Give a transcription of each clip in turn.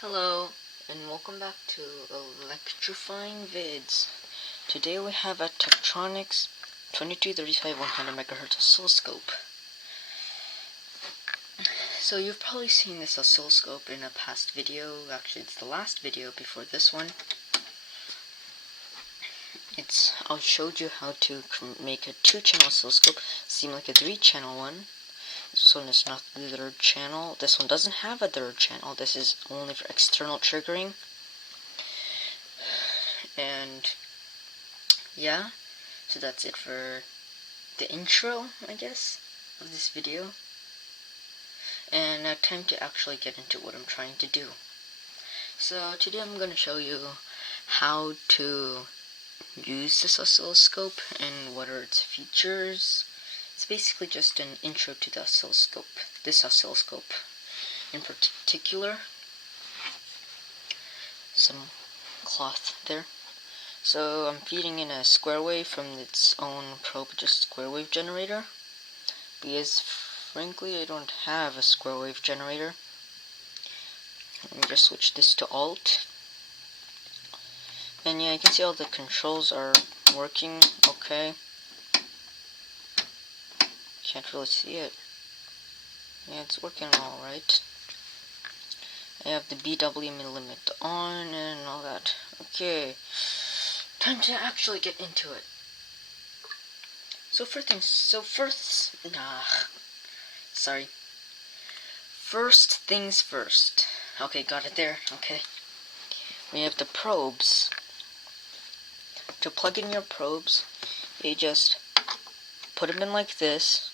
Hello, and welcome back to Electrifying Vids. Today we have a Tektronix 2235-100 MHz oscilloscope. So you've probably seen this oscilloscope in a past video. Actually, it's the last video before this one. I showed you how to make a 2-channel oscilloscope seem like a 3-channel one. This one is not the third channel. This one doesn't have a third channel. This is only for external triggering. And yeah, so that's it for the intro, I guess, of this video. And now time to actually get into what I'm trying to do. So today I'm going to show you how to use this oscilloscope and what are its features. It's basically just an intro to the oscilloscope, this oscilloscope in particular. Some cloth there. So I'm feeding in a square wave from its own probe, just square wave generator, because frankly I don't have a square wave generator. Let me just switch this to Alt. And yeah, you can see all the controls are working okay. Can't really see it. Yeah, it's working alright. I have the BWM limit on and all that. Okay, time to actually get into it. First things first. Okay, got it there. Okay. We have the probes. To plug in your probes, you just put them in like this,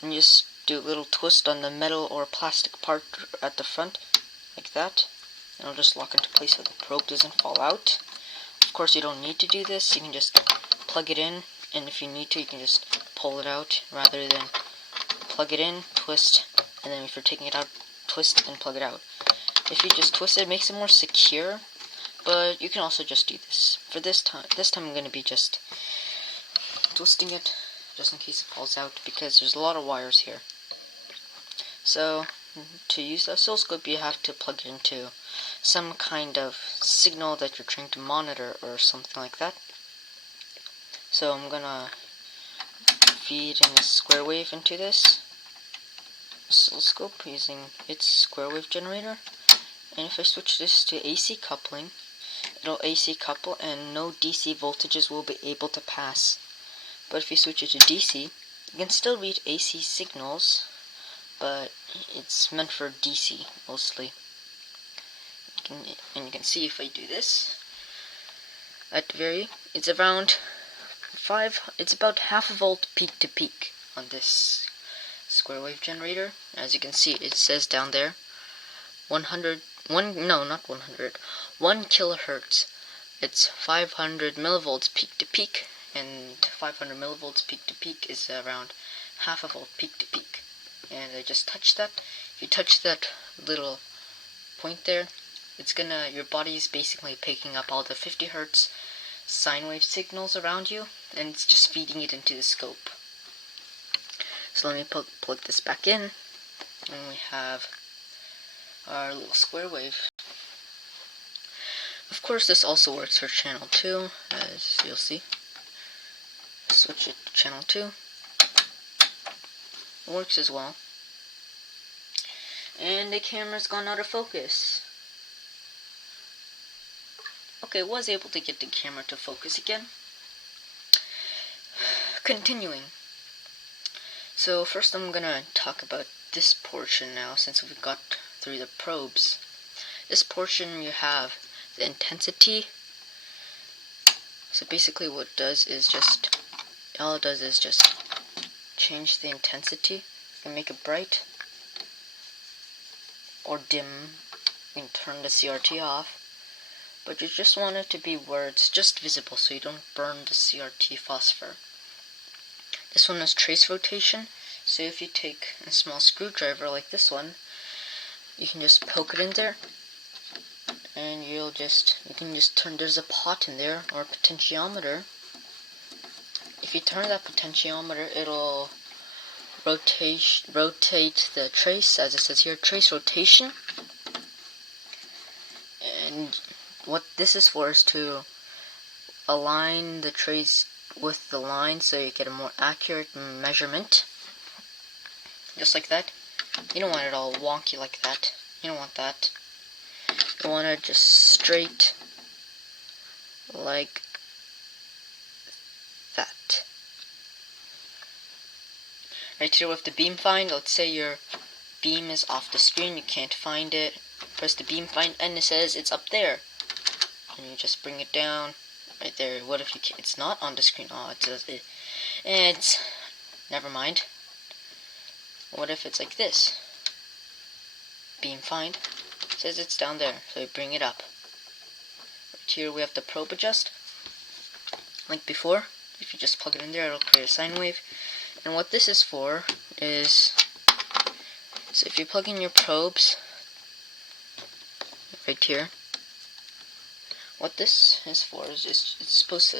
and just do a little twist on the metal or plastic part at the front, like that. And it'll just lock into place so the probe doesn't fall out. Of course, you don't need to do this. You can just plug it in, and if you need to, you can just pull it out rather than plug it in, twist, and then if you're taking it out, twist and plug it out. If you just twist it, it makes it more secure, but you can also just do this. For this time I'm going to be just twisting it, just in case it falls out, because there's a lot of wires here. So, to use the oscilloscope, you have to plug it into some kind of signal that you're trying to monitor or something like that. So I'm gonna feed in a square wave into this oscilloscope using its square wave generator. And if I switch this to AC coupling, it'll AC couple and no DC voltages will be able to pass. But if you switch it to DC, you can still read AC signals, but it's meant for DC mostly. And you can see if I do this, it's about half a volt peak to peak on this square wave generator. As you can see, it says down there 1 kilohertz. It's 500 millivolts peak to peak, and 500 millivolts peak to peak is around half a volt peak to peak. And I just touched that. If you touch that little point there, your body's basically picking up all the 50 hertz sine wave signals around you, and it's just feeding it into the scope. So let me plug this back in, and we have our little square wave. Of course, this also works for channel 2, as you'll see. Switch it to channel 2. It works as well. And the camera's gone out of focus. Okay, was able to get the camera to focus again. Continuing. So first I'm gonna talk about this portion now, since we got through the probes. This portion, you have the intensity. So basically what it does is just change the intensity. You can make it bright or dim. You can turn the CRT off. But you just want it to be where it's just visible, so you don't burn the CRT phosphor. This one has trace rotation, so if you take a small screwdriver like this one, you can just poke it in there, and you can just turn, there's a pot in there, or a potentiometer. If you turn that potentiometer, it'll rotate the trace, as it says here, trace rotation. And what this is for is to align the trace with the line so you get a more accurate measurement. Just like that. You don't want it all wonky like that. You don't want that. You want it just straight like that. Right here with the beam find, let's say your beam is off the screen, you can't find it. Press the beam find and it says it's up there. And you just bring it down right there. What if you can't? It's not on the screen. Oh, it's never mind. What if it's like this? Beam find says it's down there, so you bring it up. Right here we have the probe adjust. Like before, if you just plug it in there, it'll create a sine wave. And what this is for is, so if you plug in your probes right here, what this is for is it's supposed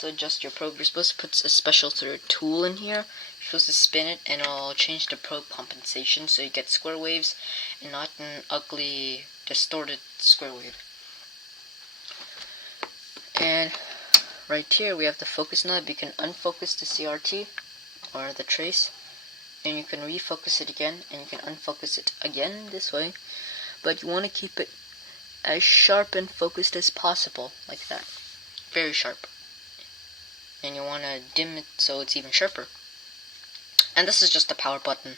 to adjust your probe. You're supposed to put a special sort of tool in here. You're supposed to spin it and it'll change the probe compensation so you get square waves and not an ugly distorted square wave. And right here we have the focus knob. You can unfocus the CRT or the trace, and you can refocus it again, and you can unfocus it again this way, but you want to keep it as sharp and focused as possible, like that. Very sharp. And you want to dim it so it's even sharper. And this is just the power button.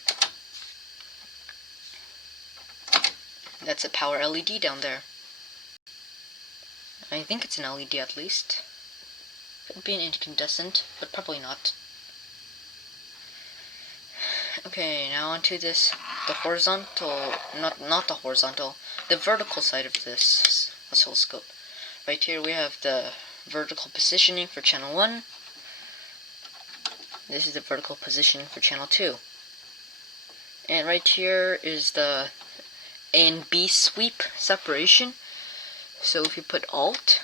That's a power LED down there. I think it's an LED at least. Could be an incandescent, but probably not. Okay, now onto this, the horizontal, not the horizontal, the vertical side of this oscilloscope. Right here we have the vertical positioning for channel 1. This is the vertical positioning for channel 2. And right here is the A and B sweep separation. So if you put Alt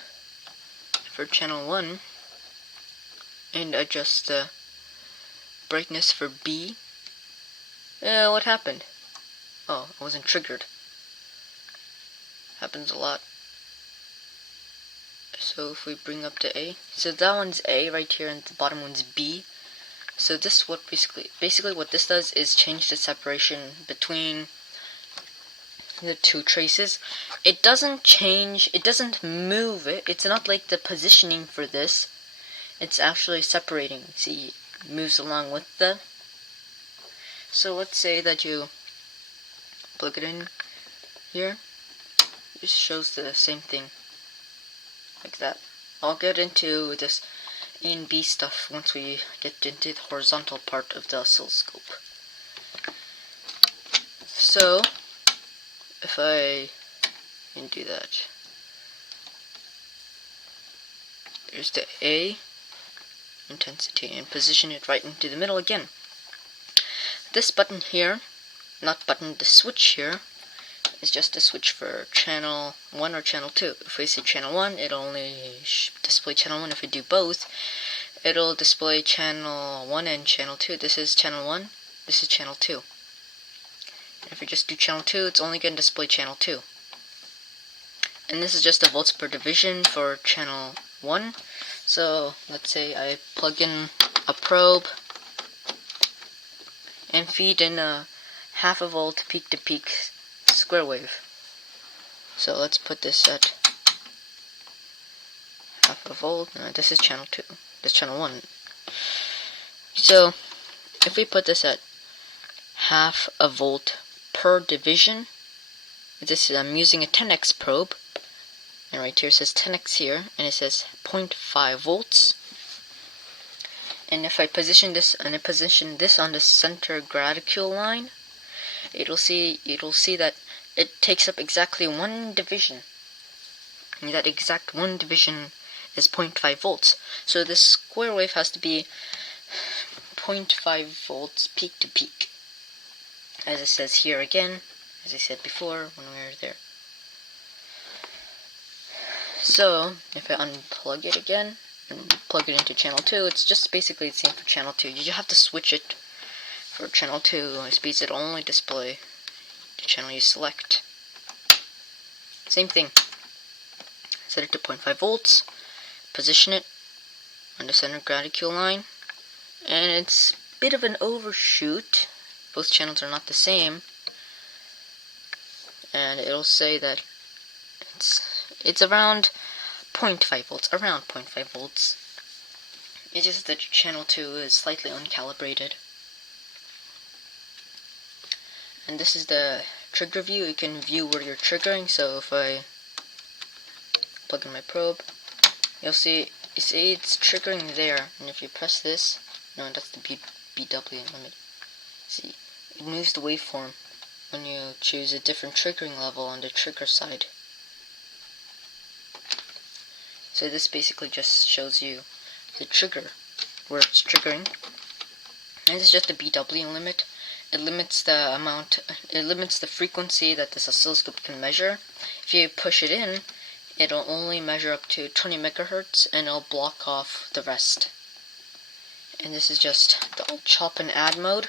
for channel 1 and adjust the brightness for B, what happened? Oh, I wasn't triggered. Happens a lot. So if we bring up to A, so that one's A right here, and the bottom one's B. So this what basically what this does is change the separation between the two traces. It doesn't change, it doesn't move it. It's not like the positioning for this. It's actually separating. See, it moves along with the. So let's say that you plug it in here. It shows the same thing. Like that. I'll get into this A and B stuff once we get into the horizontal part of the oscilloscope. So, if I can do that. There's the A intensity and position it right into the middle again. This button here, not button, the switch here, is just a switch for channel 1 or channel 2. If we say channel 1, it'll only display channel 1. If we do both, it'll display channel 1 and channel 2. This is channel 1, this is channel 2. And if we just do channel 2, it's only going to display channel 2. And this is just the volts per division for channel 1. So let's say I plug in a probe and feed in a half a volt peak to peak square wave. So let's put this at half a volt. No, this is channel 2. This is channel 1. So if we put this at half a volt per division, this is, I'm using a 10x probe, and right here it says 10x here, and it says 0.5 volts. And if I position this on the center graticule line, it'll see that it takes up exactly one division. And that exact one division is 0.5 volts. So this square wave has to be 0.5 volts peak to peak. As it says here again, as I said before when we were there. So if I unplug it again and plug it into channel 2, it's just basically the same for channel 2. You just have to switch it for channel 2 speeds. It'll only display the channel you select. Same thing. set it to 0.5 volts, position it on the center graticule line, and it's a bit of an overshoot. Both channels are not the same, and it'll say that it's around 0.5 volts, It's just that channel 2 is slightly uncalibrated. And this is the trigger view. You can view where you're triggering. So if I plug in my probe, you'll see it's triggering there. And if you press this, no, that's the BW limit. See, it moves the waveform when you choose a different triggering level on the trigger side. So this basically just shows you the trigger, where it's triggering. And this is just the BW limit. It limits the frequency that this oscilloscope can measure. If you push it in, it'll only measure up to 20 megahertz, and it'll block off the rest. And this is just the chop and add mode.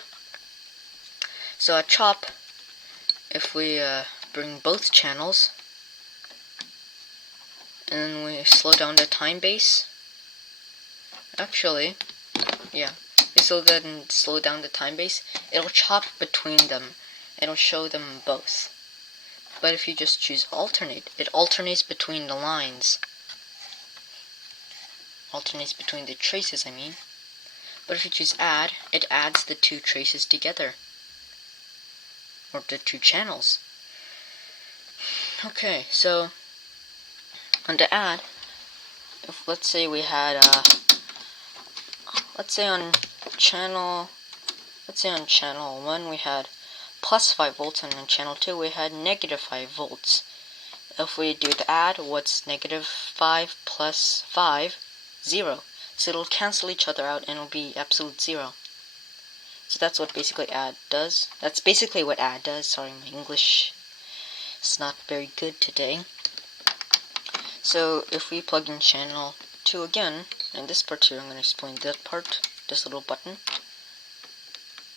So at chop, if we bring both channels, and then we slow down the time base, actually, yeah, we slow down the time base, it'll chop between them. It'll show them both. But if you just choose alternate, it alternates between the lines. Alternates between the traces, I mean. But if you choose add, it adds the two traces together. Or the two channels. Okay, so on the add, if let's say we had let's say on channel 1 we had plus 5 volts, and on channel 2 we had negative 5 volts. If we do the add, what's negative 5 plus 5? 0. So it'll cancel each other out and it'll be absolute 0. So that's what basically add does. That's basically what add does. Sorry, my English is not very good today. So if we plug in channel 2 again, and this part here, I'm going to explain that part, this little button.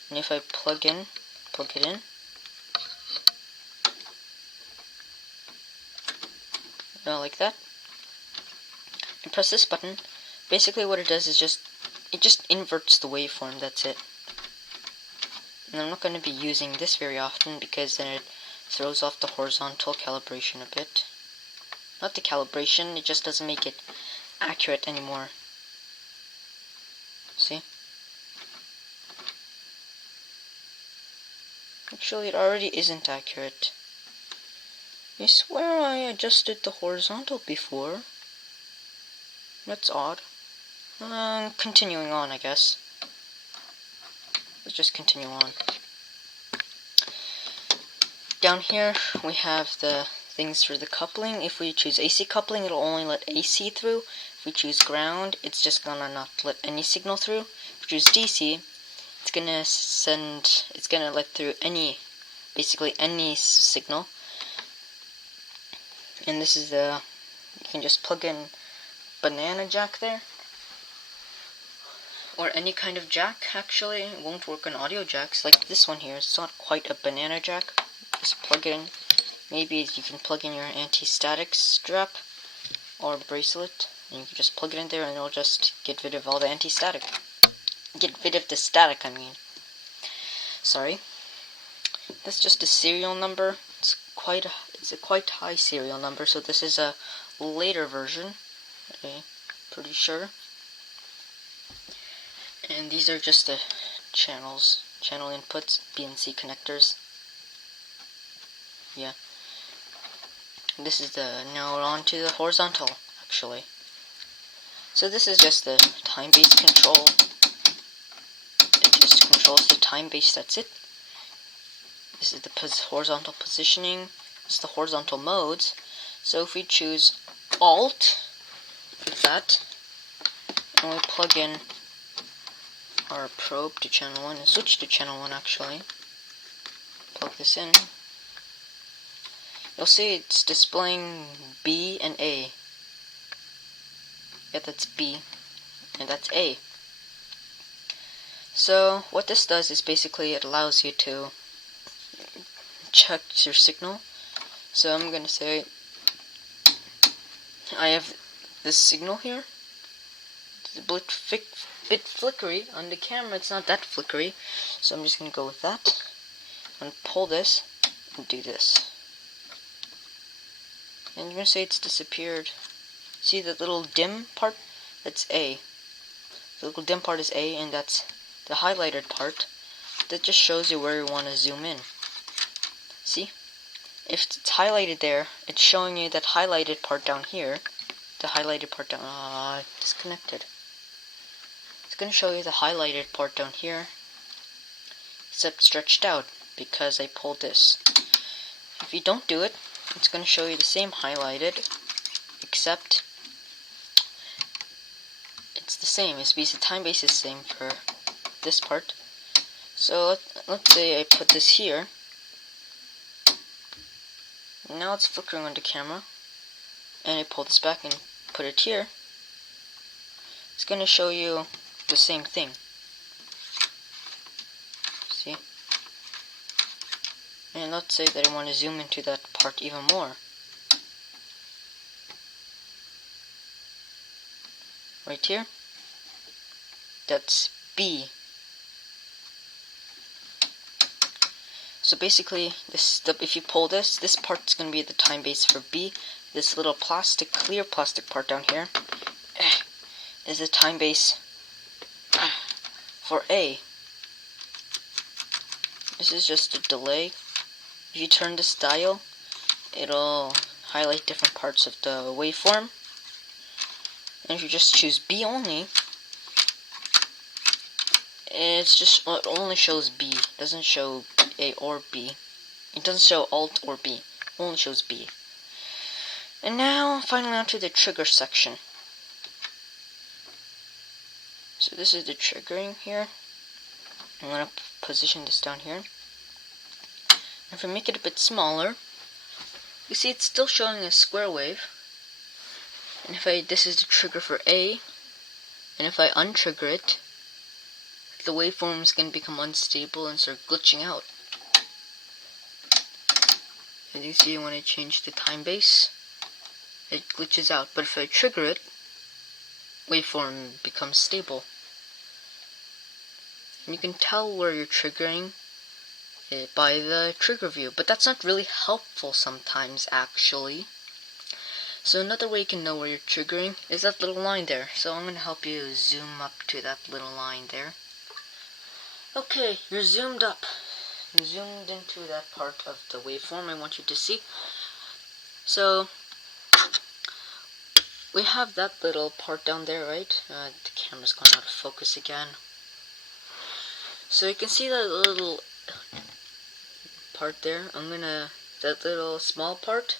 And if I plug it in, like that, and press this button, basically what it does is it just inverts the waveform, that's it. And I'm not going to be using this very often because then it throws off the horizontal calibration a bit. Not the calibration, it just doesn't make it accurate anymore. See? Actually, it already isn't accurate. I swear I adjusted the horizontal before. That's odd. Continuing on, I guess. Let's just continue on. Down here, we have the things for the coupling. If we choose AC coupling, it'll only let AC through. If we choose ground, it's just gonna not let any signal through. If we choose DC, it's gonna let through basically any signal. And this is you can just plug in banana jack there. Or any kind of jack, actually. It won't work on audio jacks. Like this one here, it's not quite a banana jack. Just plug it in. Maybe you can plug in your anti-static strap or bracelet, and you can just plug it in there and it'll just get rid of all the anti-static. Get rid of the static, I mean. Sorry. That's just a serial number. It's a quite high serial number, so this is a later version. Okay, pretty sure. And these are just the channel inputs, BNC connectors. Yeah. This is now we're on to the horizontal, actually. So this is just the time-based control. It just controls the time base, that's it. This is the horizontal positioning. This is the horizontal modes. So if we choose Alt, like that, and we plug in our probe to channel 1, and switch to channel 1 actually, plug this in, you'll see it's displaying B and A. Yeah, that's B, and that's A. So what this does is basically it allows you to check your signal. So I'm going to say I have this signal here. It's a bit flickery. On the camera it's not that flickery, so I'm just going to go with that. I'm going to pull this and do this. And you're going to say it's disappeared. See the little dim part? That's A. The little dim part is A, and that's the highlighted part. That just shows you where you want to zoom in. See? If it's highlighted there, it's showing you that highlighted part down here. The highlighted part down... disconnected. It's going to show you the highlighted part down here, except stretched out, because I pulled this. If you don't do it, it's going to show you the same highlighted, except it's the same. It's because the time base is the same for this part. So let's say I put this here. Now it's flickering on the camera, and I pull this back and put it here. It's going to show you the same thing. See? And let's say that I want to zoom into that part even more. Right here. That's B. So basically, if you pull this part's going to be the time base for B. This little clear plastic part down here is the time base for A. This is just a delay. If you turn this dial, it'll highlight different parts of the waveform. And if you just choose B only, it only shows B. It doesn't show A or B. It doesn't show Alt or B. It only shows B. And now, finally onto the trigger section. So this is the triggering here. I'm going to position this down here. And if I make it a bit smaller, you see it's still showing a square wave. And this is the trigger for A, and if I untrigger it, the waveform is going to become unstable and start glitching out. As you see, when I change the time base, it glitches out. But if I trigger it, waveform becomes stable. And you can tell where you're triggering it by the trigger view, but that's not really helpful sometimes, actually. So another way you can know where you're triggering is that little line there. So I'm going to help you zoom up to that little line there. Okay, you're zoomed up. You zoomed into that part of the waveform I want you to see. So we have that little part down there, right? The camera's gone out of focus again. So you can see that little part there. That little small part,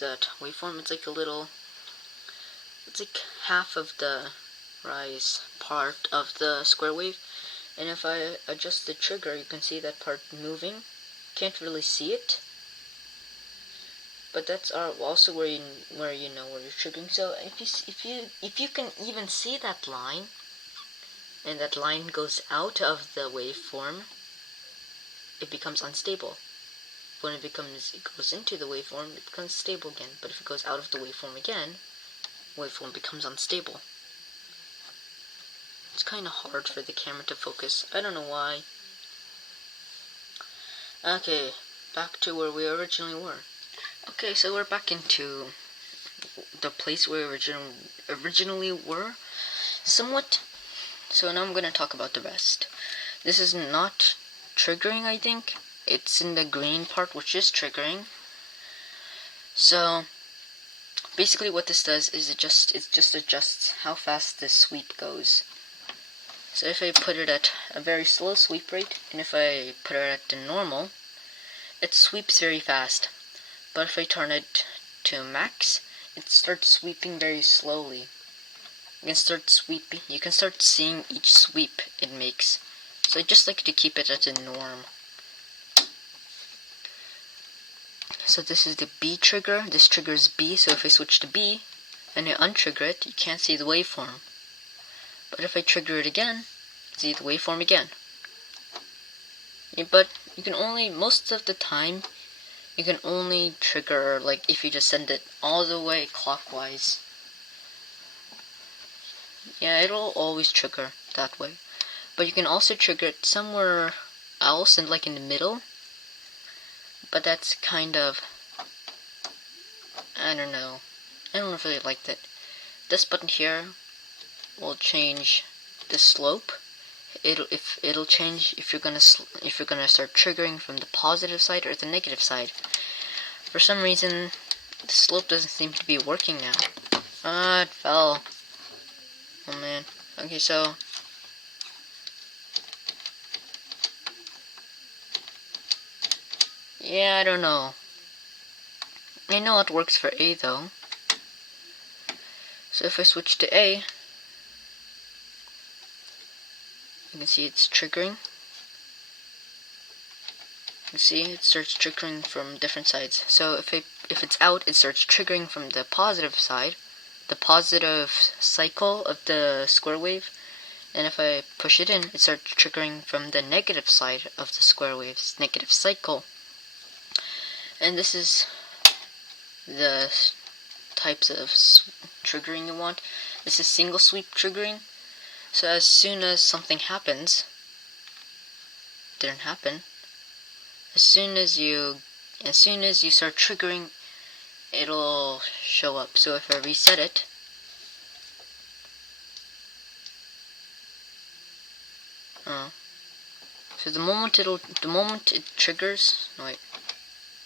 that waveform, it's like half of the rise part of the square wave. And if I adjust the trigger, you can see that part moving. Can't really see it, but that's also where you know where you're triggering. So if you can even see that line, and that line goes out of the waveform, it becomes unstable. When it goes into the waveform, it becomes stable again. But if it goes out of the waveform again, waveform becomes unstable. It's kind of hard for the camera to focus. I don't know why. Okay, back to where we originally were. Okay, so we're back into the place where we originally were, somewhat. So now I'm going to talk about the rest. This is not triggering, I think. It's in the green part, which is triggering. So basically what this does is it just adjusts how fast this sweep goes. So if I put it at a very slow sweep rate, and if I put it at the normal, it sweeps very fast. But if I turn it to max, it starts sweeping very slowly. You can start seeing each sweep it makes. So I just like to keep it at a norm. So this is the B trigger. This triggers B, so if I switch to B and I untrigger it, you can't see the waveform. But if I trigger it again, see the waveform again. Yeah, but you can only, most of the time, you can only trigger like if you just send it all the way clockwise. Yeah, it'll always trigger that way. But you can also trigger it somewhere else and like in the middle. But that's kind of, I don't know. I don't really like that. This button here will change the slope. It'll change if you're gonna start triggering from the positive side or the negative side. For some reason, the slope doesn't seem to be working now. Ah, it fell. Oh man. Okay, so yeah, I don't know. I know it works for A though. So if I switch to A, you can see it's triggering. You can see it starts triggering from different sides. So if it's out, it starts triggering from the positive side, the positive cycle of the square wave. And if I push it in, it starts triggering from the negative side of the square wave's negative cycle. And this is the types of triggering you want. This is single sweep triggering. So as soon as something happens, didn't happen. As soon as you start triggering, it'll show up. So if I reset it, so the moment it triggers, no wait.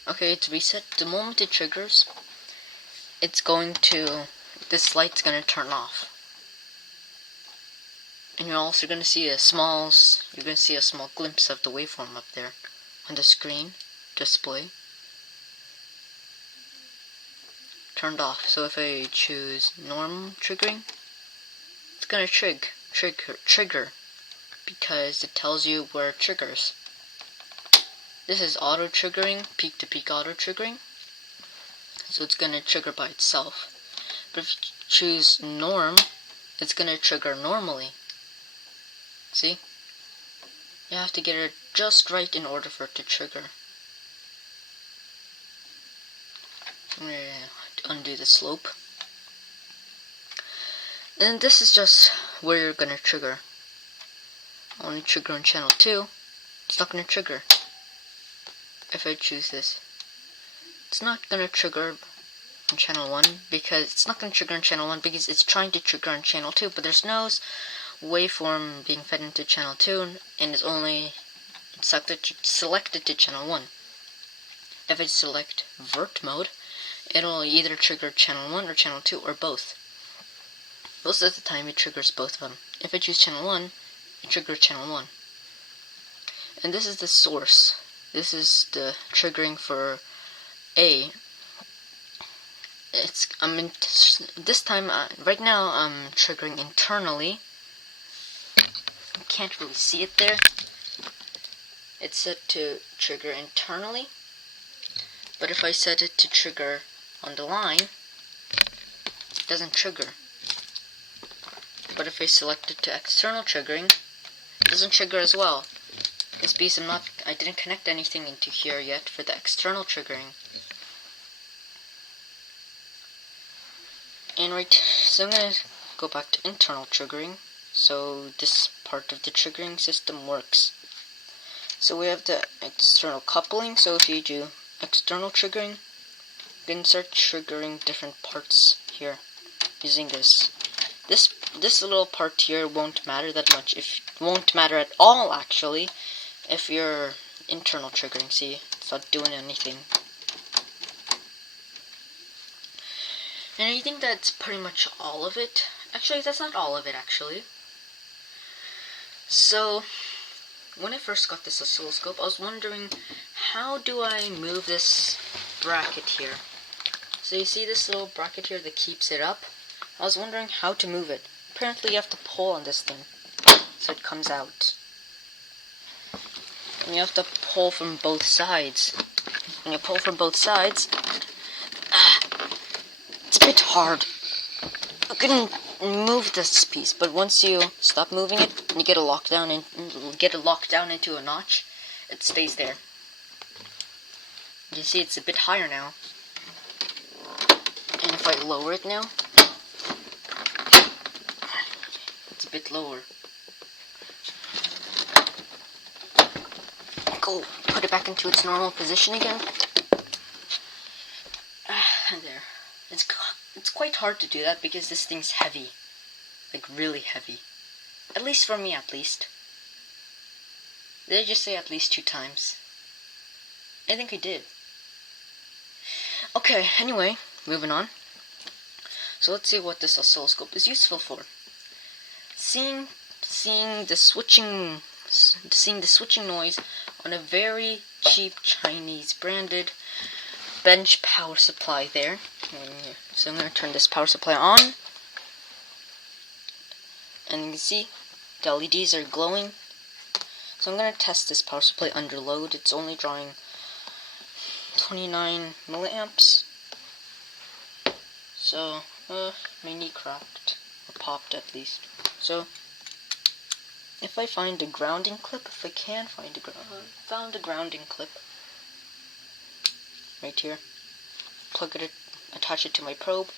Okay, it's reset. The moment it triggers, this light's gonna turn off. And you're also gonna see a small glimpse of the waveform up there on the screen display. Turned off. So if I choose normal triggering, it's gonna trigger because it tells you where it triggers. This is auto triggering, peak to peak auto triggering. So it's gonna trigger by itself. But if you choose norm, it's gonna trigger normally. See? You have to get it just right in order for it to trigger. I'm gonna undo the slope. And this is just where you're gonna trigger. Only trigger on channel 2. It's not gonna trigger. If I choose this, it's not gonna trigger on channel 1 because it's trying to trigger on channel 2, but there's no waveform being fed into channel 2 and is only selected to channel 1. If I select vert mode, it'll either trigger channel 1 or channel 2 or both. Most of the time it triggers both of them. If I choose channel 1, it triggers channel 1. And this is the source. This is the triggering for A. Right now I'm triggering internally. You can't really see it there. It's set to trigger internally. But if I set it to trigger on the line, it doesn't trigger. But if I select it to external triggering, it doesn't trigger as well. It's because I didn't connect anything into here yet for the external triggering. And so I'm gonna go back to internal triggering, so this part of the triggering system works. So we have the external coupling, so if you do external triggering, you can start triggering different parts here using this. This little part here won't matter that much. Won't matter at all actually if you're internal triggering. See, it's not doing anything. And I think that's pretty much all of it. Actually, that's not all of it actually. So when I first got this oscilloscope, I was wondering, how do I move this bracket here? So you see this little bracket here that keeps it up? I was wondering how to move it. Apparently you have to pull on this thing so it comes out. And you have to pull from both sides. When you pull from both sides, it's a bit hard. I couldn't move this piece, but once you stop moving it, and you get it locked down into a notch, it stays there. can see it's a bit higher now. And if I lower it now, it's a bit lower. Go put it back into its normal position again. And there. It's quite hard to do that because this thing's heavy. Like really heavy. At least for me, at least. Did I just say at least 2 times? I think I did. Okay, anyway, moving on. So let's see what this oscilloscope is useful for. Seeing the switching noise on a very cheap Chinese branded bench power supply there. So I'm going to turn this power supply on. And you can see the LEDs are glowing. So I'm going to test this power supply under load. It's only drawing 29 milliamps. So, my knee cracked, or popped at least. So, if I find a grounding clip, if I can find found a grounding clip, right here, plug it, attach it to my probe,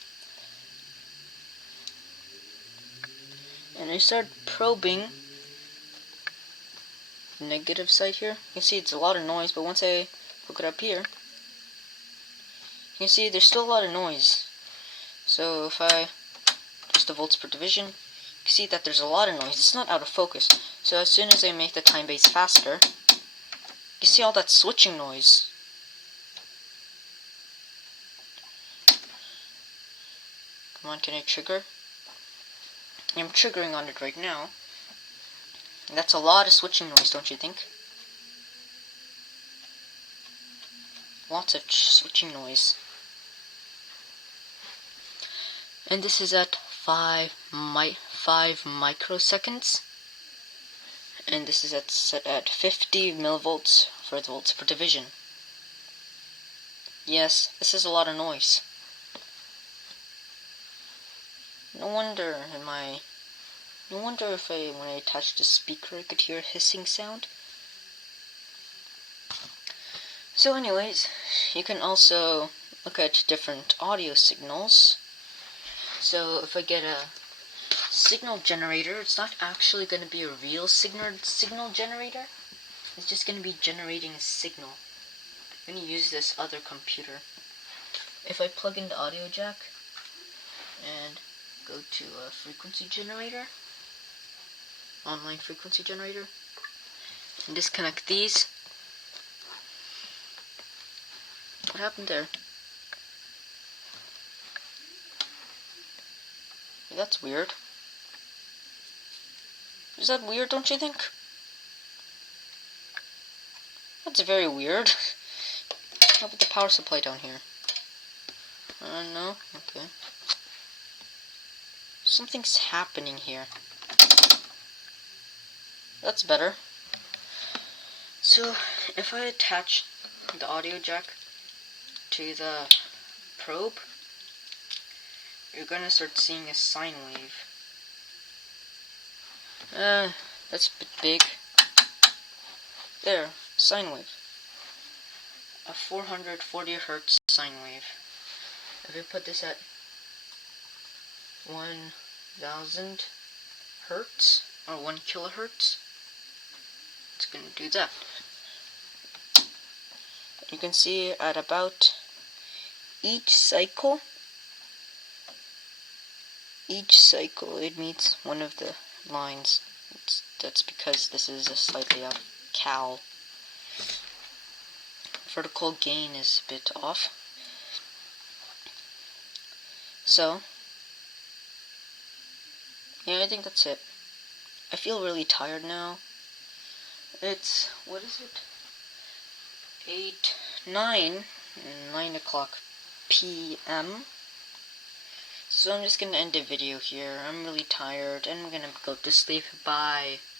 and I start probing the negative side here. You can see it's a lot of noise, but once I hook it up here, you can see there's still a lot of noise. So if I just the volts per division, you can see that there's a lot of noise. It's not out of focus. So as soon as I make the time base faster, you see all that switching noise. Come on, can I trigger? I'm triggering on it right now. And that's a lot of switching noise, don't you think? Lots of switching noise. And this is at 5 microseconds. And this is set at 50 millivolts for the volts per division. Yes, this is a lot of noise. No wonder if when I attached the speaker I could hear a hissing sound. So anyways, you can also look at different audio signals. So if I get a signal generator, it's not actually going to be a real signal generator. It's just going to be generating a signal. I'm going to use this other computer. If I plug in the audio jack and go to a frequency generator, online frequency generator, and disconnect these. What happened there? That's weird. Is that weird, don't you think? That's very weird. How about the power supply down here? No? Okay. Something's happening here. That's better. So, if I attach the audio jack to the probe, you're gonna start seeing a sine wave. That's a bit big. There, sine wave. A 440 hertz sine wave. If we put this at 1000 hertz, or 1 kilohertz, it's gonna do that. You can see at about each cycle it meets one of the lines. That's because this is a slightly out of cal. Vertical gain is a bit off. So, yeah, I think that's it. I feel really tired now. It's, what is it? 9 o'clock p.m. So I'm just gonna end the video here. I'm really tired and I'm gonna go to sleep. Bye.